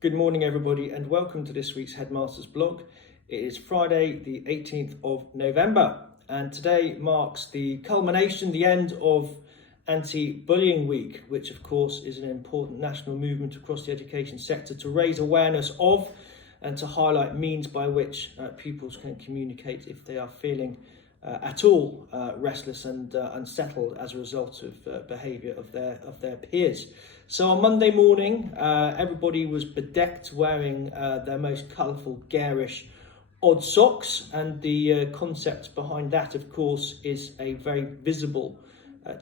Good morning, everybody, and welcome to this week's Headmaster's blog. It is Friday, the 18th of November, and today marks the culmination, the end of Anti-Bullying Week, which, of course, is an important national movement across the education sector to raise awareness of and to highlight means by which pupils can communicate if they are feeling at all restless and unsettled as a result of behaviour of their peers. So on Monday morning, everybody was bedecked wearing their most colourful, garish, odd socks, and the concept behind that, of course, is a very visible,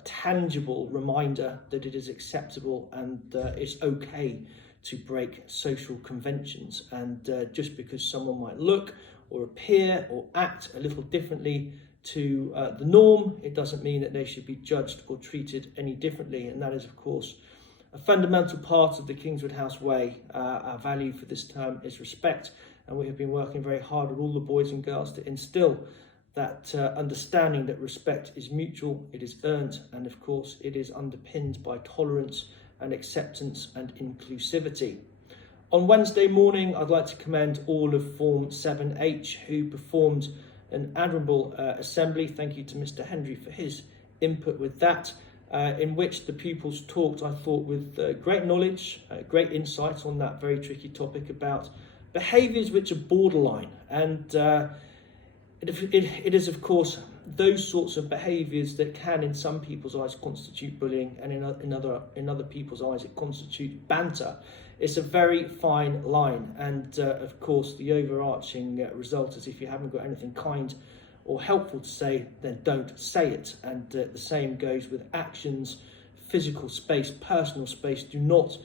tangible reminder that it is acceptable and it's okay to break social conventions. And just because someone might look or appear or act a little differently to the norm, it doesn't mean that they should be judged or treated any differently. And that is, of course, a fundamental part of the Kingswood House way. Our value for this term is respect, and we have been working very hard with all the boys and girls to instill that understanding that respect is mutual, it is earned, and of course it is underpinned by tolerance and acceptance and inclusivity. On Wednesday morning, I'd like to commend all of Form 7H who performed an admirable assembly. Thank you to Mr. Hendry for his input with that, in which the pupils talked, I thought, with great knowledge, great insight on that very tricky topic about behaviours which are borderline. And it is, of course, those sorts of behaviours that can, in some people's eyes, constitute bullying, and in other people's eyes, it constitutes banter. It's a very fine line, and of course, the overarching result is if you haven't got anything kind or helpful to say, then don't say it. And the same goes with actions, physical space, personal space. Do not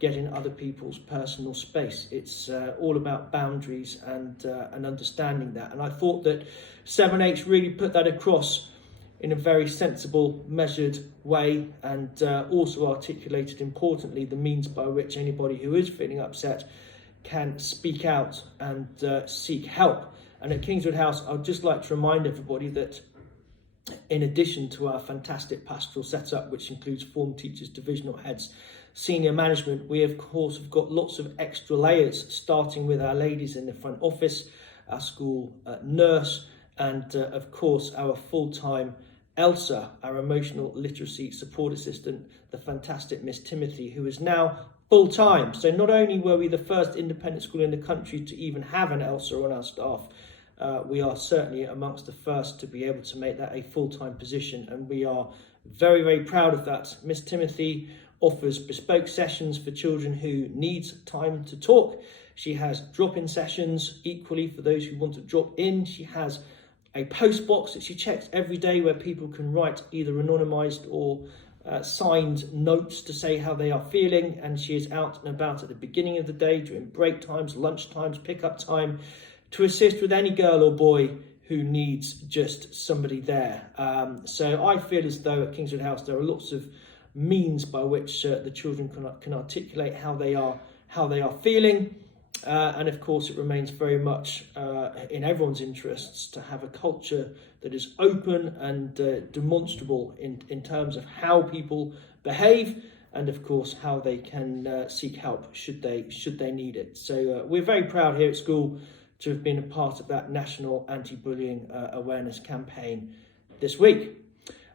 get in other people's personal space. It's all about boundaries and understanding that. And I thought that 7H really put that across in a very sensible, measured way, and also articulated importantly the means by which anybody who is feeling upset can speak out and seek help. And at Kingswood House, I'd just like to remind everybody that in addition to our fantastic pastoral setup, which includes form teachers, divisional heads, senior management, we of course have got lots of extra layers, starting with our ladies in the front office, our school nurse, and of course our full-time Elsa, our emotional literacy support assistant, the fantastic Miss Timothy, who is now full-time. So not only were we the first independent school in the country to even have an Elsa on our staff, we are certainly amongst the first to be able to make that a full-time position, and we are very, very proud of that. Miss Timothy offers bespoke sessions for children who need time to talk. She has drop-in sessions equally for those who want to drop in. She has a post box that she checks every day where people can write either anonymised or signed notes to say how they are feeling, and she is out and about at the beginning of the day, during break times, lunch times, pick-up time, to assist with any girl or boy who needs just somebody there. So I feel as though at Kingswood House there are lots of means by which the children can articulate how they are feeling, and of course it remains very much in everyone's interests to have a culture that is open and demonstrable in terms of how people behave, and of course how they can seek help should they need it. So we're very proud here at school to have been a part of that national anti-bullying awareness campaign this week.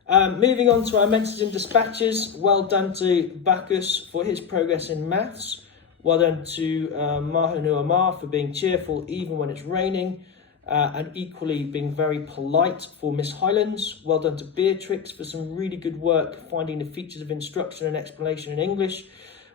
Moving on to our messages and dispatches. Well done to Bacchus for his progress in maths. Well done to Mahanu Amar for being cheerful even when it's raining, and equally being very polite for Miss Highlands. Well done to Beatrix for some really good work finding the features of instruction and explanation in English.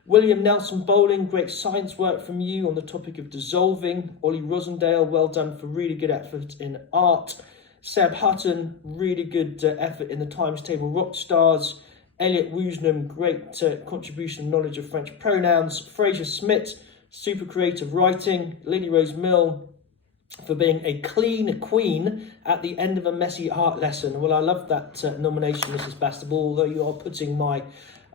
William Nelson Bowling, great science work from you on the topic of dissolving. Ollie Rosendale, well done for really good effort in art. Seb Hutton, really good effort in the Times Table Rock Stars. Elliot Woosnam, great contribution and knowledge of French pronouns. Fraser Smith, super creative writing. Lily Rose Mill, for being a clean queen at the end of a messy art lesson. Well, I love that nomination, Mrs. Bastable, although you are putting my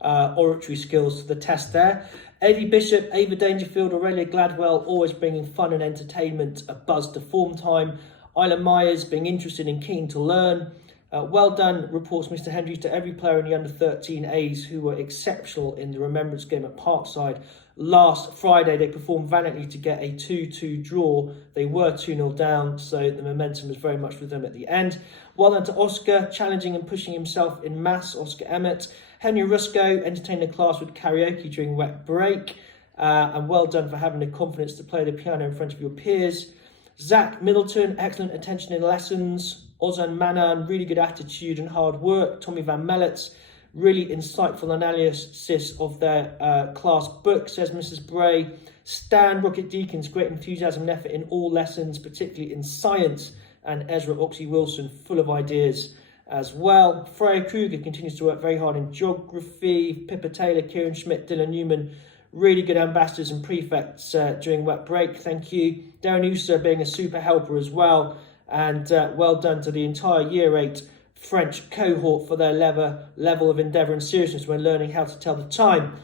oratory skills to the test there. Eddie Bishop, Ava Dangerfield, Aurelia Gladwell, always bringing fun and entertainment, a buzz to form time. Isla Myers, being interested and keen to learn. Well done, reports Mr. Hendry, to every player in the under-13As who were exceptional in the remembrance game at Parkside last Friday. They performed valiantly to get a 2-2 draw. They were 2-0 down, so the momentum was very much with them at the end. Well done to Oscar, challenging and pushing himself in maths, Oscar Emmett. Henry Rusco entertaining the class with karaoke during wet break. And well done for having the confidence to play the piano in front of your peers. Zach Middleton, excellent attention in lessons. Ozan Manan, really good attitude and hard work. Tommy Van Mellet's, really insightful analysis of their class book, says Mrs. Bray. Stan Rocket Deakins, great enthusiasm and effort in all lessons, particularly in science. And Ezra Oxley-Wilson, full of ideas as well. Freya Kruger continues to work very hard in geography. Pippa Taylor, Kieran Schmidt, Dylan Newman, really good ambassadors and prefects during wet break. Thank you. Darren Usa being a super helper as well. And well done to the entire Year 8 French cohort for their level of endeavour and seriousness when learning how to tell the time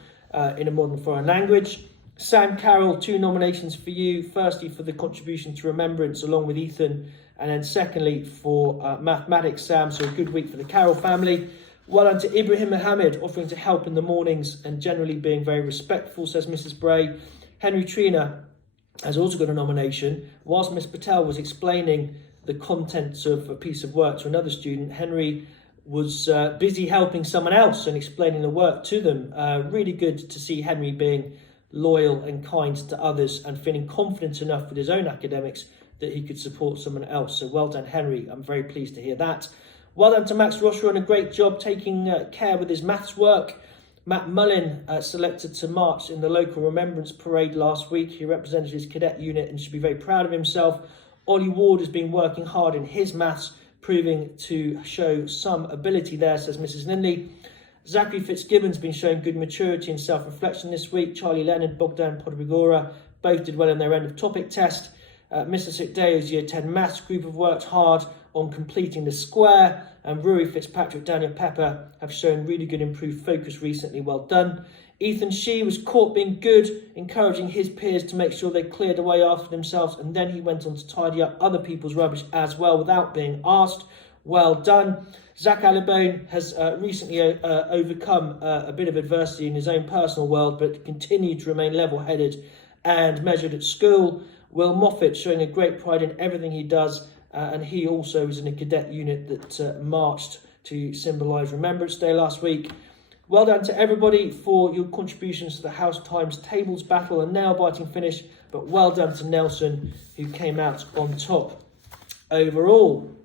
in a modern foreign language. Sam Carroll, 2 nominations for you. Firstly, for the contribution to remembrance along with Ethan. And then secondly, for mathematics, Sam. So a good week for the Carroll family. Well done to Ibrahim Mohammed, offering to help in the mornings and generally being very respectful, says Mrs. Bray. Henry Trina has also got a nomination. Whilst Miss Patel was explaining the contents of a piece of work to another student, Henry was busy helping someone else and explaining the work to them. Really good to see Henry being loyal and kind to others and feeling confident enough with his own academics that he could support someone else. So well done, Henry. I'm very pleased to hear that. Well done to Max Rosher on a great job taking care with his maths work. Matt Mullin selected to march in the local Remembrance Parade last week. He represented his cadet unit and should be very proud of himself. Ollie Ward has been working hard in his maths, proving to show some ability there, says Mrs. Lindley. Zachary Fitzgibbon's been showing good maturity and self-reflection this week. Charlie Leonard, Bogdan Podbigora both did well in their end of topic test. Mr. Sikdeo's Year 10 maths group have worked hard on completing the square, and Rui Fitzpatrick, Daniel Pepper have shown really good improved focus recently. Well done. Ethan Shee was caught being good, encouraging his peers to make sure they cleared away after themselves, and then he went on to tidy up other people's rubbish as well without being asked. Well done. Zach Alibone has recently overcome a bit of adversity in his own personal world, but continued to remain level-headed and measured at school. Will Moffat showing a great pride in everything he does, and he also was in a cadet unit that marched to symbolise Remembrance Day last week. Well done to everybody for your contributions to the House Times Tables Battle, a nail-biting finish, but well done to Nelson, who came out on top overall.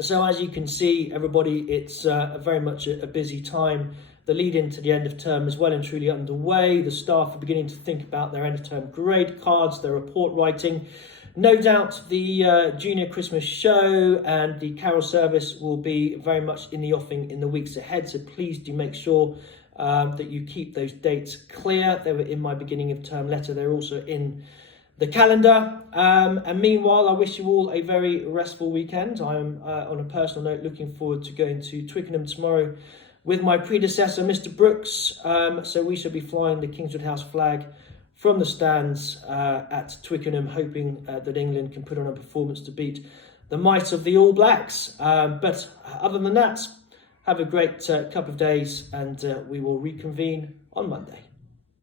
So as you can see, everybody, it's very much a busy time. The lead into the end of term is well and truly underway. The staff are beginning to think about their end of term grade cards, their report writing. No doubt the Junior Christmas show and the carol service will be very much in the offing in the weeks ahead. So please do make sure that you keep those dates clear. They were in my beginning of term letter. They're also in the calendar. And meanwhile, I wish you all a very restful weekend. I'm on a personal note looking forward to going to Twickenham tomorrow with my predecessor, Mr. Brooks. So we shall be flying the Kingswood House flag from the stands at Twickenham, hoping that England can put on a performance to beat the might of the All Blacks. But other than that, have a great couple of days, and we will reconvene on Monday.